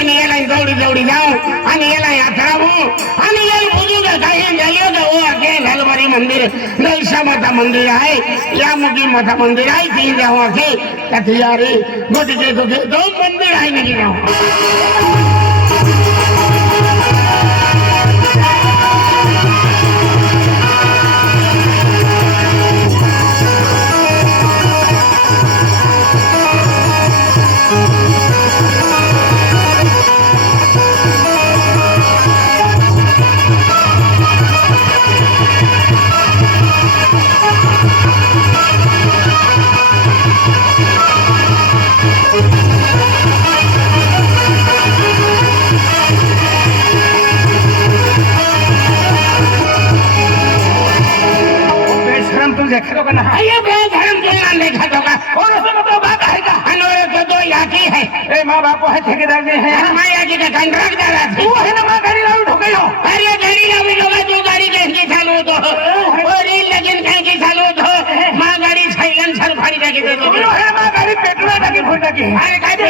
એને એલા દौड़ी दौड़ी जाऊं અને એલા યાત્રા હું અને એ પૂજું કે કहीं जाइयो तो वो आके लालबारी मंदिर नैसा माता मंदिर है या मुगी माता मंदिर है कहीं जाऊं आके कथियारी गोटी के दो मंदिर है नहीं जाऊं देखा तो ना ये बेधर्म के ना देखा तो का और उसमें तो बात है का हनोरे तो दो याकी है ए मां बाप है ठेकेदार में है मां याकी का कंट्रैक्टर है तू है ना मां गाड़ी लाओ ठोकयो अरे गाड़ी लाओ लोगा जो गाड़ी के चालू तो और ये लेकिन कहीं की चालू तो मां गाड़ी साइलेंसर फाड़ी के दे दो है मां गाड़ी पेट्रोल टाकी फुल टाकी अरे काय दे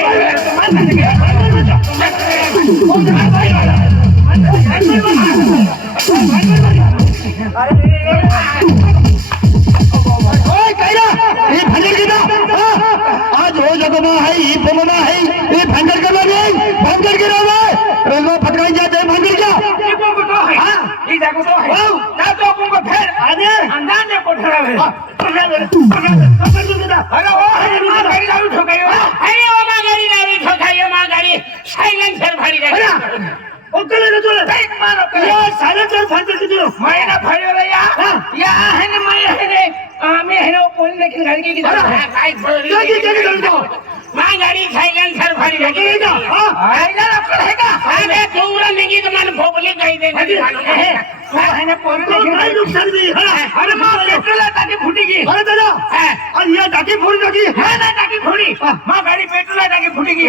आज हो जगना है ये बोलना है ये भंगर करना नहीं भंगर गिरा है रेलवे फटकाई जाते हैं भंगर क्या ये को तो है हां ये जाको तो है ना तो को फिर आने अंदाज ने को ठहरा है अरे वो है मां गाड़ी लाऊ ठोकायो अरे वो मां गाड़ी लाऊ ठोकायो मां गाड़ी साइलेंसर फाड़ी दे ओकले रे तोले एक मारो ये साइलेंसर फाड़ी दे दियो मायना फाड़ियो रे या है ने माय है ने आम्ही है ना कोण लेकिन गाडी की काय बोल दो मां गाड़ी साइलेंसर फाड़ी लगी है ना आइला आपको है का अरे दूर नहीं तो मन भोगले गई दे है ना कोण लेकिन काय नुकसान भी अरे मां पेट्रोल टाकी फुटेगी अरे दादा और ये टाकी फूट गई है ना टाकी फूटी मां गाड़ी पेट्रोल टाकी फुटेगी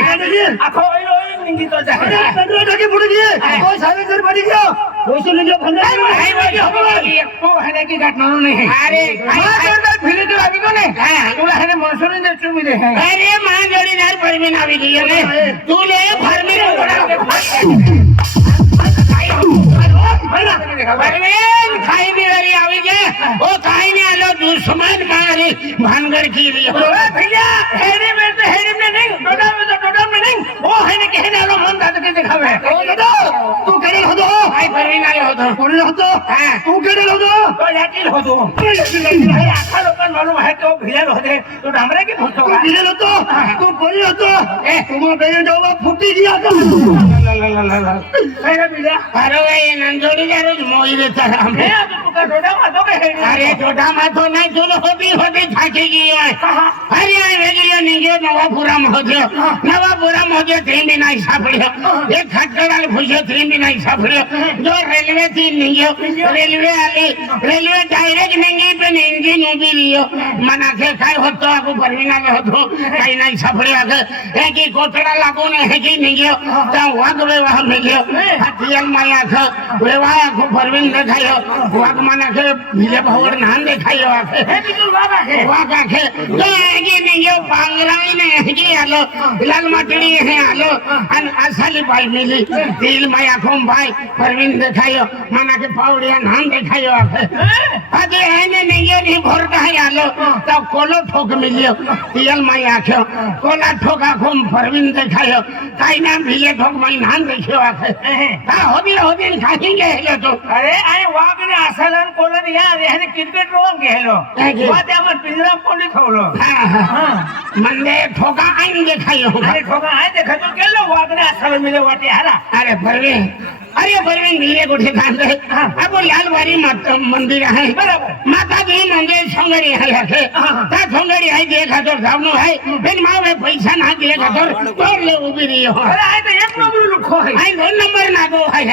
आखो ओइल नहीं तो जा पेट्रोल टाकी फूट गई कोई साइलेंसर फाड़ी गया कोई नहीं जो भंगा को है की घटना नहीं है अरे मां फिर तो अभी को नहीं तू है ना मौसम ने चुमी दे अरे मां जोड़ीदार परमीन આવી ગઈ ને તું લે ફરમીન परमीन खाई भी रही આવી ગઈ ओ खाई ने आलो दुश्मन मारी भानगढ़ की रही भैया हेरे में तो हेरे में नहीं डोडा में नहीं वो है ने कहने आलो मन दादा के दिखावे ओ दादा तू केरे हो दो भाई परमीन आले हो दो कोने हो दो हां तू केरे हो दो तो याकिल हो दो भाई आखा लोगन मालूम है तो भिड़ल हो दे तो हमरे की पूछो भिड़ल हो तो तू बोली हो तो तुम बेरे जाओ फुटी गया तो अरे बिया अरे ये नंदोड़ी जा रोज मोई रे तारा में तू का डोडा मातो के अरे डोडा मातो नहीं तू होती थाकी गई है अरे आ वेगलियो निगे नवापुरा महोदय थी भी नहीं सापड़ियो एक खटकड़ाल खुशे थी भी नहीं सापड़ियो जो रेलवे थी निगे रेलवे आली रेलवे डायरेक्ट निगे पे इंजन उभी रियो मना के काय होतो आको परवीना के होतो काही नहीं सापड़ियो आके है की कोटड़ा लागो ने है की निगे ता वाग वेवाह मिलियो हथियल माया ख वेवाह को परवीन देखायो वाग मना के भिले भवर नान देखायो आके है बिल्कुल वाग आके तो है निगे पांगराई ने है की आलो लाल माटड़ी है आलो अन असली भाई मिली दिल माया को भाई परवीन देखायो मना के पावड़िया नान देखायो आके अजे है ने निगे नहीं भर का है आलो तो कोलो ठोक मिलियो तियल माया आखे कोला ठोका को परवीन देखायो काई नाम भिले ठोक माई नान देखियो आखे ता होदी खाएंगे हेलो तो अरे आए वाग ने असलन कोला दिया है ने क्रिकेट रोंग गेलो बात हमर पिंजरा कोनी थोलो हां मंदे ठोका आइन देखायो अरे ठोका आइन देखा तो केलो वाग ने असल मिले वाटे हरा अरे परवीन धीरे गुठे खान दे अब लालवारी मंदिर है बराबर माता जी मंदिर संगड़ी है रखे ता संगड़ी है देखा तो सामनो है फिर मां में पैसा ना देखा तो तोड़ ले उभी रही हो अरे आए तो एक नंबर लुखो है आई 2 नंबर ना दो है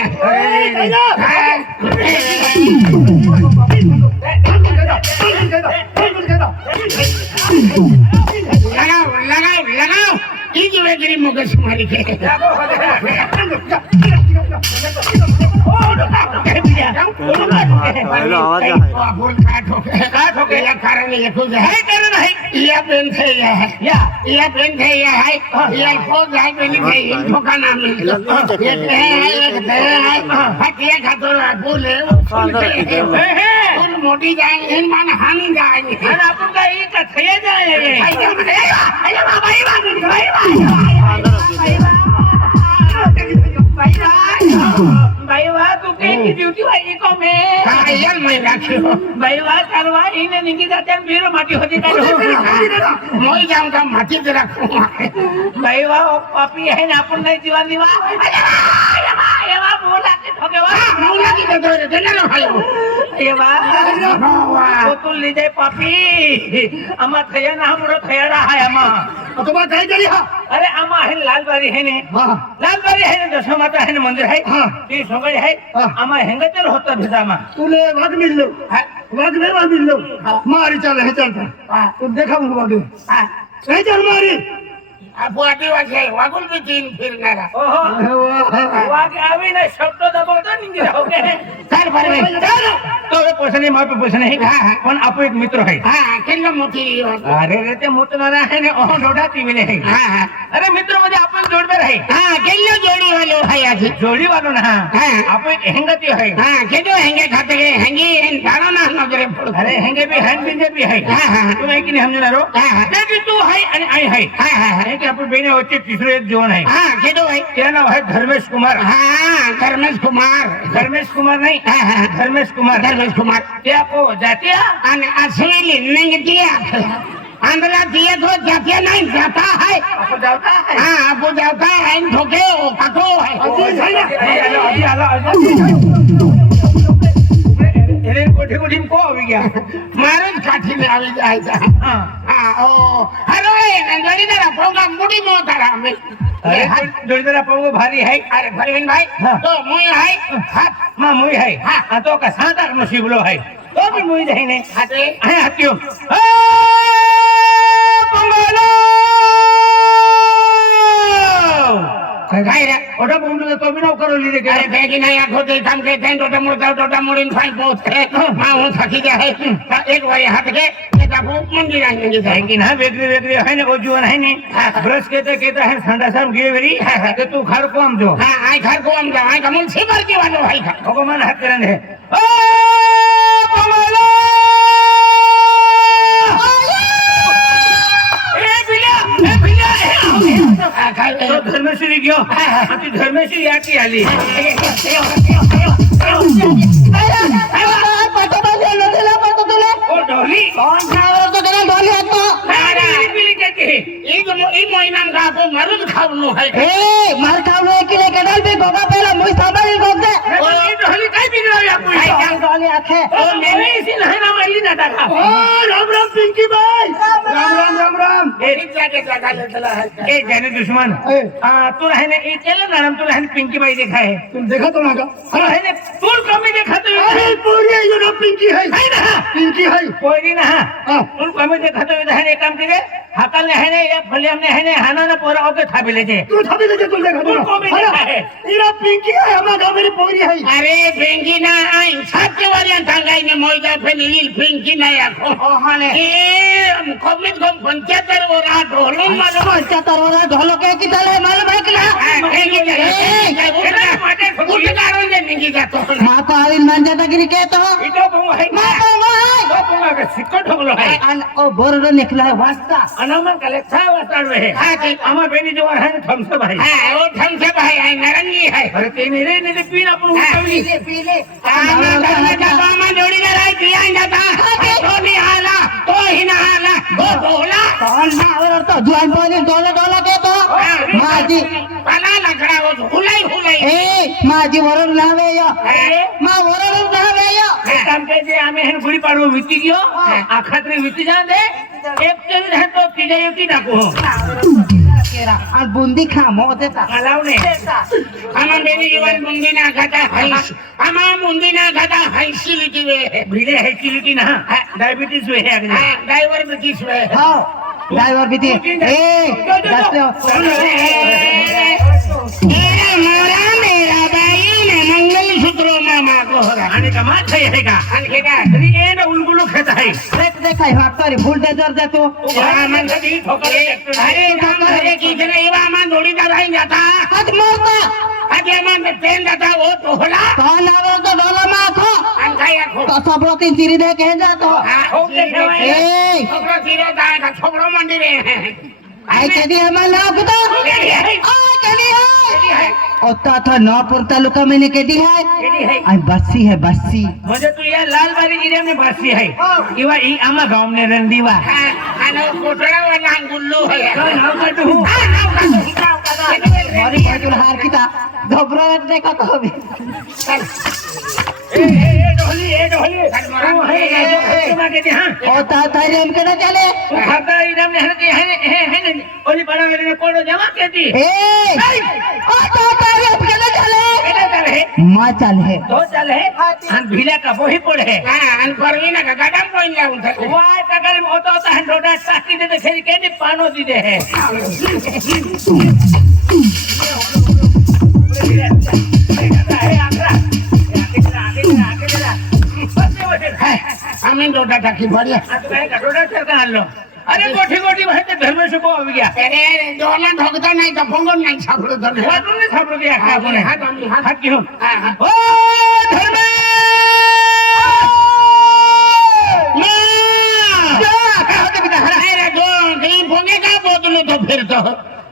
लगाओ इज वेगरी मुगस मारी के ભૂલ કાઠ હો કે કારણ એટલું છે હે કારણ હે યા બેન થઈ ગયા યા બેન થઈ ગયા હે યા કો જાય બેન થઈ ઠોકા ના મિલ ફટિયા ખાતો બોલે ફૂલ મોટી જાય એન માન હાની જાય અને આપણ કઈ કે થઈ જાય भाई वाह तू के ड्यूटी वाली को मैं हां यार मैं राखियो भाई वाह करवा इने निकी जाते बीरो माटी होती काढो मोई जाऊंगा माटी दे रखो भाई वाह पापी है ना अपन नहीं जीवन दीवा ये वाह बोला के ठोके वाह बोला की तो रे देना लो भाई ये वाह तो तू ले जाए पापी अमा थया ना हमरो थयाड़ा है अमा तो बात है जरी हां अरे अमा है लालबारी है ने हां लालबारी है ने दशमा माता है ने मंदिर है हां ये सगळे है अमा हेंगतेल होता भेदामा तुले वाग मिल लो वाग में वाग मिल लो मारी चले है चलता तू देखा मुझे वाग हां सही चल मारी आपो आदिवासी वागुल भी तीन फिरणारा ओहो वाग आवीने शब्द दबावतो निंगी रावके चाल भरवे तो वे पोसने मापे पोसने है पण आपो एक मित्र है हां केल्लो मोठी अरे रे ते मोतनारा है ने ओ डोडा पीवेले है हां अरे मित्र म्हणजे आपण जोडबे आहे हां केल्लो जोडी वालो है आज जोडी वालो ना हां आपो एक हेंगती है हां केजो हेंगे खाते के हेंगी दाना ना नजरे पड़ अरे हेंगे भी है बिंजे भी है हां तू नहीं कि समझना रो हां कि तू है आणि आई है हां कि आपण बेने वच्चे तिसरो एक जीवन है हां केजो है तेरा नाम है धर्मेश कुमार हां धर्मेश कुमार नहीं हां धर्मेश कुमार त्या को जात्या आणि असली निंगतिया आंध्रा दिए तो जात्या नहीं जाता है आपको जाता है हां आपको जाता है ठोके ओ काटो है अभी आला एरे कोठी कोठी को આવી ગયા મારું કાઠીને આવી જાય હા હા ઓ हेलो जोड़ीदार प्रोग्राम मुड़ी मो तारा में अरे जोड़ीदार प्रोग्राम भारी है अरे परवीन भाई तो मुई है हाथ मां मुई है हां तो का सादार मुसीबलो है तो भी मुई है ने हाथे है हत्यो पंगलो काय रे ओटा बोंबले तो भी न करो लीले के अरे बेगी नहीं आखो दे काम के तें डोटा मोड़ीन फाई बहुत है मां हूं थकी जा है एक वाले हाथ के एका भूख मंदिर आएंगे जाएंगे ना वेगरे है ने ओ जीवन है ने ब्रश कहता है संडा साम गे वेरी के तू घर को हम जो हां आई घर को हम जा आई कमल सिबर के वालो है भगवान हाथ करन है ओ पमलो तो धर्मेश्वरी गयो ती धर्मेश्वरी याची आली पतो बजे नदीला पतो तुला ओ ढोली कोण खावर तो तेरा ढोली હતો પીલી કેતી ઈ મહિનામ કાપો મારું ખાવનું હે એ માર ખાવનું એકલે કેડલ બે ગોગા પેલા મુઈ સાંભળી ગોગદે ઓ ઈ ઢોલી કઈ બિગડાવી આપું આ ક્યાં ઢોલી આખે ઓ મેને ઈસી નહના મારી ના ડાકા ઓ રામ પિંકી ભાઈ રામ એ રીત જાકે જાકા લેતલા है ए जाने दुश्मन तू है ने ये चले ना हम तू है पिंकी भाई देखा है तुम देखा तो ना का हां है ने तू कमी देखा तो अरे पूरी ये ना पिंकी है ना पिंकी है कोई ना हां तू कमी देखा तो है ने काम करे हाकल ने है ने ये भले हमने है ने हाना ना पोरा ओके थाबी लेजे तू थाबी लेजे तू देखा तू कमी देखा है इरा पिंकी है हमारा गांव मेरी पोरी है अरे पिंकी ना आई साथ वाली थांगाई ने मोइजा फेनी पिंकी ना आखो हां ने ए कमी को 75 ओरा ढोलो मालो 75 ओरा ढोलो के कितल है मालूम है कि ना निंगी जातो माको आविन मान जाता गिरी के तो इतो बंगो है माको है तो बंगो के सिक्को ठोकलो है ओ बोरडो निकला है वास्ता अनमन कलेक्ट है वास्ता में है हां ठीक अमा बेनी जो है थमसे भाई हां वो थमसे भाई है नारंगी है अरे तेने रे ने पीन अपन पी ले आमा जोड़ी ना राई पिया जाता तो नहीं हाला तो ही ना हाला वो बोला कौन ना और तो जुआन बोले डोला के तो माजी पाला लखड़ा हो हुलाई ए माजी वरण लावे यो मा वरण लावे यो काम के जे आमे हन गुड़ी पाड़ो विती गयो आखतरी विती जा दे एक के है तो किजे की डाको केरा आ बुंदी खामो देता अलावने आमा बेनी जीवन बुंदी ना खाता है आमा बुंदी ना खाता है सिलिटी वे भीड़े है सिलिटी ना डायबिटीज वे है डायबिटीज वे हां ड्राइवर भी थी मेरा भाई ने मंगल सूत्रों में माको होगा खाई है का आणखी काय तरी ए ना उलगुलो खेत आहे देखा वागतो फुलटे जर जातो अरे अरे कितने आम्हा जोडीदार आहे जाता हात मारता આજે આમાં ટ્રેન જતા ઓ ટોહલા कान आवे तो डोला माथो અને ખાઈ આખો तो सबरो तीन चिरी दे के जातो ए છોકરો ચીરો થાય તો છોકરો મંડી રે आई कधी आम्हाला लागतो आ कधी है ओता तो नौपुर तालुका में केडी है आई बस्सी है बस्सी म्हणजे तू या लालबारी जिल्ह्या में बसती है किंवा ही आम्हा गाव ने रणदीवा અને કોટડાવાળા ગુલ્લુ હોય नाव काढू मारी बाजूला हार किता घबरावत नाही का तो ए ढोली तू है जो मागे दे हां ओता तारे हम केना चले तू खाता इनाम ने है ने ओली बड़ा वाले ने कोड़ो जमा केती ए ओता तारे हम केना चले केना चल है मां चल है तो चल है अन भीला का बोही पड़ है હા અને પરવીના का ગાડામ કોઈ લાવું થાય वाय कगर होता होता है डोडा साकी दे खेल के ने पानो दी दे है અમે ડોટા ટાકી પડ્યા अरे गोठी गोठी भाई ते घर में से को आ गया અરે ડોલા ઢોકતા નહીં તો ફંગો નહીં સાંભળો તો वाटून ने सापड़ दिया હા आपने હા તમે હા हाथ क्यों હા હા ओ धर्मे અરે જો કઈ ફોગે કા બોતલું તો ફેરતો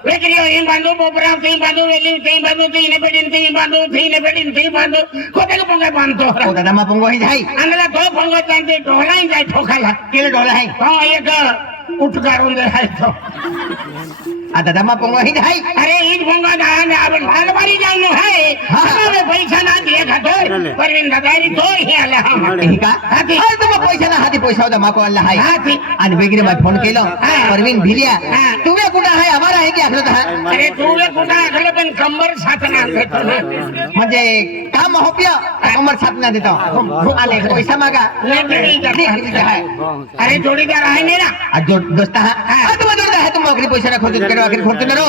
વેકરીઓ એ બાંધો બોપરા તે બાંધો વેલી તે બાંધો તે પેડીન તે બાંધો તે પેડીન તે બાંધો કોટેક પોંગે બાંધતો ओ दादा मा पंगो ही जाई આંગલા તો ફંગો ચાંતે ઢોલાઈ જાય ઠોકાલા केले डोला है તો એક ઉઠકારો દે હાય તો आ दादा मा पंगो ही जाई અરે ઈજ ફંગો ના આવન માલવારી જાવનો હે હવે પૈસા ના દે ખાતો પરવીન દાદારી તો હે આલા ही का हाथी. अरे तुम पैसा ना हाती पैसा होता माको अल्लाह है हाथी. आणि वेगळे मा फोन केलो हा. परवीन भिलिया हा. तुम्ही कुठं आहे आम्हाला आहे की आपलं तर अरे तू कुठं आखलं पण कंबर साथ ना घेतो ना म्हणजे काम होपिया कमर छापना देतो आले पैसा मागा अरे जोडीदार आहे नाही ना आज दोस्त हा तुम जोडता है तुम अगली पैसा ना खर्च करो आखिर खर्च करो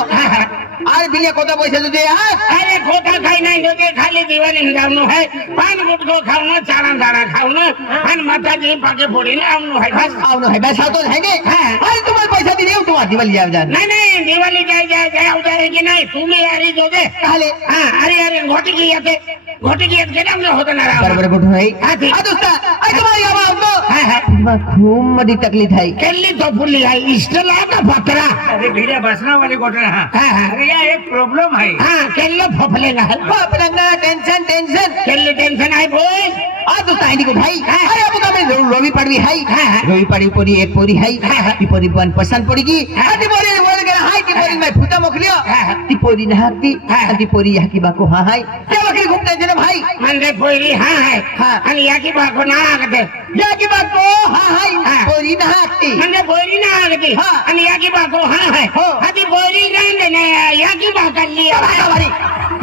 आज भिलिया कोता पैसा तुझे आज अरे खोटा खाई नाही जो खाली दिवाळी जावणं है पान गुटको खावणं चारा दारा खावणं आणि माताजी पाके फोडीने आवणं है बस आवनो है बस तो है ने हा. आज तुम्हाला पैसा दिले तुम दिवाळी जाव जा नाही नाही दिवाळी जाय जाय जाय उद्या की नाही तुम्ही यारी जो दे काले हा अरे अरे घोटी की येते केल्यामुळे होतं ना राव. बरोबर कुठं आहे हाथी. आ दोस्ता आई तुम्हाला यावा आवतो हा हा खूप मोठी तकलीफ आहे केली तो फुली आहे इष्टला का पत्रा अरे भीड़े बसना वाले गोटना हाँ हा हा अरे यहाँ एक प्रॉब्लम है हा केलं फफलेगा बाप रंगा टेंशन टेंशन केले टेन्शन आहे बोल आ दोस्ता आहे को भाई हा. अरे अब तो मैं रोवी पड़वी है हा, हा. रोवी पड़ी पोरी एक पोरी है हा, हा. ती पोरी बन पसंद पड़ेगी हा. ती पोरी बोल गया हाय ती पोरी मैं फुटा मोकलियो हा, हा. ती पोरी नहाती हा. ती पोरी यहाँ की बाको हाँ हाय क्या बकरी घूमते जरा भाई म्हणजे पोरी हा आहे हा. आणि याची बाको ना आगते या की बाको हाँ हाय हा. पोरी नहाती म्हणजे पोरी ना आगते हा. आणि याची बाको हा आहे हो. आधी पोरी ना ना याची बाकल्ली भारी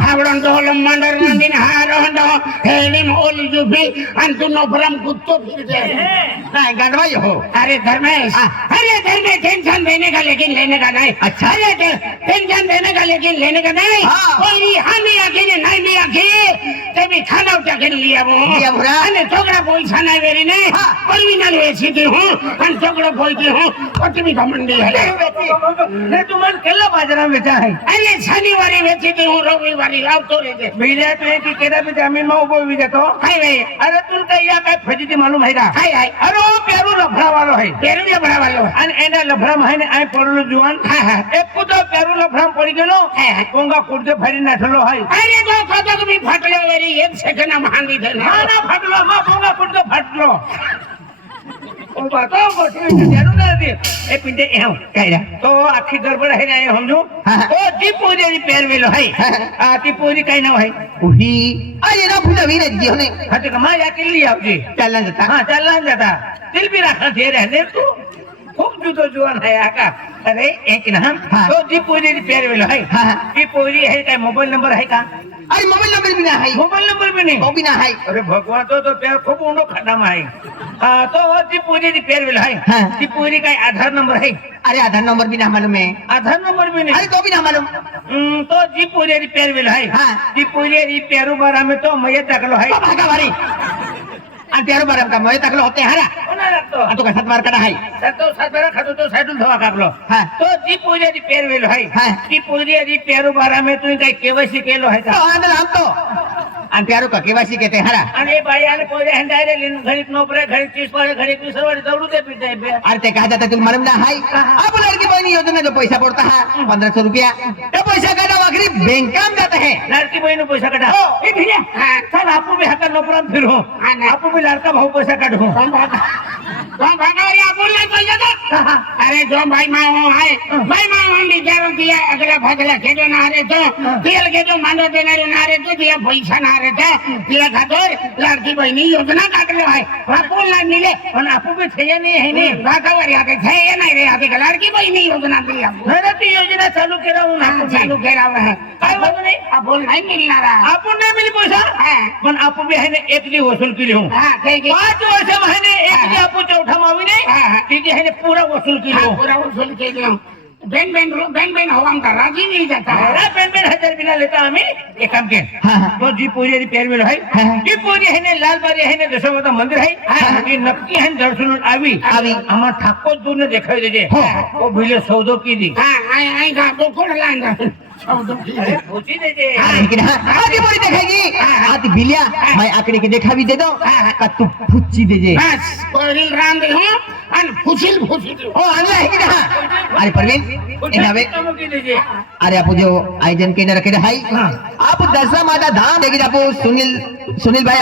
हावडon डोल मंडर नंदीन हारोंडो हेडी मोल जुबी आणि तू नोफरम कुत्तो फिरते नहीं गड़वाई हो अरे धर्मेश हाँ. अरे धर्मेश टेंशन देने का लेकिन लेने का नहीं अच्छा. अरे टेंशन देने का लेकिन लेने का नहीं हाँ. कोई हाँ नहीं आखी नहीं भी आखी तभी खाना उठा के लिया वो लिया बुरा. अरे छोकरा पैसा नहीं मेरी ने हाँ. पर भी ना लेसी थी हूँ और छोकरा पैसे हूँ और तुम्हें घमंडी है नहीं तुम्हारे केला बाजार में बेचा है अरे शनिवारी बेची थी हूँ रविवारी लाव तो रे भीड़े तो एक ही केरा में जमीन में उबो भी देतो हाय भाई अरे तुम का या काय फजीती मालूम है का हाय हाय अरे वो पेरू लफड़ा वालो है पेरू जे बड़ा वालो અને એના લફડામાં હે ને આ પડેલો જુવાન હા હા એક કૂદો પેરું લફડામાં પડી ગયેલો હા, હા. કોંગા કૂદકે ફરી નાઠેલો હોય अरे जो कदक भी फटले वेरी एक सेकंड में हांडी थे ना ના ફાટલો માં કોંગા કૂદકે ફાટલો ઓ બાતો ગોઠવી તેનું નથી એ પિંડે એમ कह તો આખી ગરબડ હે ને સમજો હા, હા. ઓ ટીપોરી પહેરવેલો હે હા, હા. આ ટીપોરી કઈ ના હોય उही अरे ना फुला भी नहीं जी होने હા તો કમા યા કિલ્લી આવજી चलना जाता હા ચાલના જતા દિલ બી રાખા છે રહને તું ખૂબ જુદો જુવાન હે આકા અરે એક ના હા. તો ટીપોરી પહેરવેલો હે હા, હા. ટીપોરી હે કઈ મોબાઈલ નંબર હે કા अरे मोबाइल नंबर भी ना है मोबाइल नंबर भी नहीं वो भी ना है अरे भगवान तो पैर खूब ऊंडो खड्डा में है तो जी पूरी दी पैर विल है हाँ. जी पूरी का आधार नंबर है अरे आधार नंबर भी ना मालूम है आधार नंबर भी नहीं अरे तो भी ना मालूम तो जी पूरी दी पैर विल है हाँ. जी पूरी दी पैरू बारा में तो मैया दाखलो है भागा भारी आणि त्यारो बाराम का मोय टाकलो होते हारा कोणा लागतो आणि तो कसात मार काढा हाय तो सातबारा खातो तो साईडून धवा कापलो हा. तो जी पोरी आधी पेरवेलो आहे हा. ती पोरी आधी पेरू बारा में तुम्ही काही केवायसी केलो आहे तो का आंदर हमतो आणि त्यारो का केवासी कहते हारा आणि बाई आणि पोरी आहे डायरेक्ट घडीत नोकऱ्या घडीत 30 वाले घडीत 20 वाले दौडू दे पिटाय बे अरे ते कहा जाता तुम मालूम ना हाय अब लड़की बहनी योजना जो पैसा पड़ता है 1500 रुपया तो पैसा का नाम आखिरी बैंक काम जाता है लाडकी बहीण पैसा काढा ए भिड्या चल आपण बी हातात नोकरात फिरू आपण बी लाडका भाऊ पैसा काढू अरे जो भाई माओ है भाई माओ बिचारो दिया अगला भगला खेलो ना रे तो तेल के जो मांडो देणार ना रे तो दिया पैसा ना रे तो दिया खातर लाडकी बहिणी योजना काढलो आहे आपण नाही मिले पण आपण बी थैया नाही आहे ने बाकावर याते थे नाही रे याते लाडकी बहिणी योजना दी आपण नाही ती योजना चालू केला म्हणून आपण चालू केला आहे काय बोलू नाही आपण नाही मिळणार आहे. आपण नाही मिली पैसा हा. पण आपण बी आहे ने एकली वसूल केली हो हा, ठीक आहे. 5 वर्ष महिने एकली आपण चौथा मावी हा, हा. नाही तिची आहे ने पुरा वसूल केली हा, हो पूरा वसूल केलं बेन हो आमका राजी नहीं जाता है मला पेमेंट 1000 बिना लेता आम्ही एक काम के हा, हा. तो जी पोरी आधी पेरवेल आहे हा, हा. जी पोरी आहे ने लालबारी आहे ने दशवता मंदिर आहे हा. ती नक्की आहे दर्शन आवी आवी. आम्हा ठाकोर दूर देखाई देजे हो. ओ भिले सौदो की दी हाँ आई का तो कोड लांगा अरे पूछी देजे लेकिन हाँ आती बोली देखेगी आती बिलिया मैं आकड़े के देखा भी दे दो का तू फुच्ची दे जे बस कोरिल राम दे हो अन फुसिल ओ आनला है कि ना अरे परवीन इनावे कामो की देजे अरे आपो जो आयोजन के रखे हाई आप दसरा माता धाम देखिए आपो सुनील भाई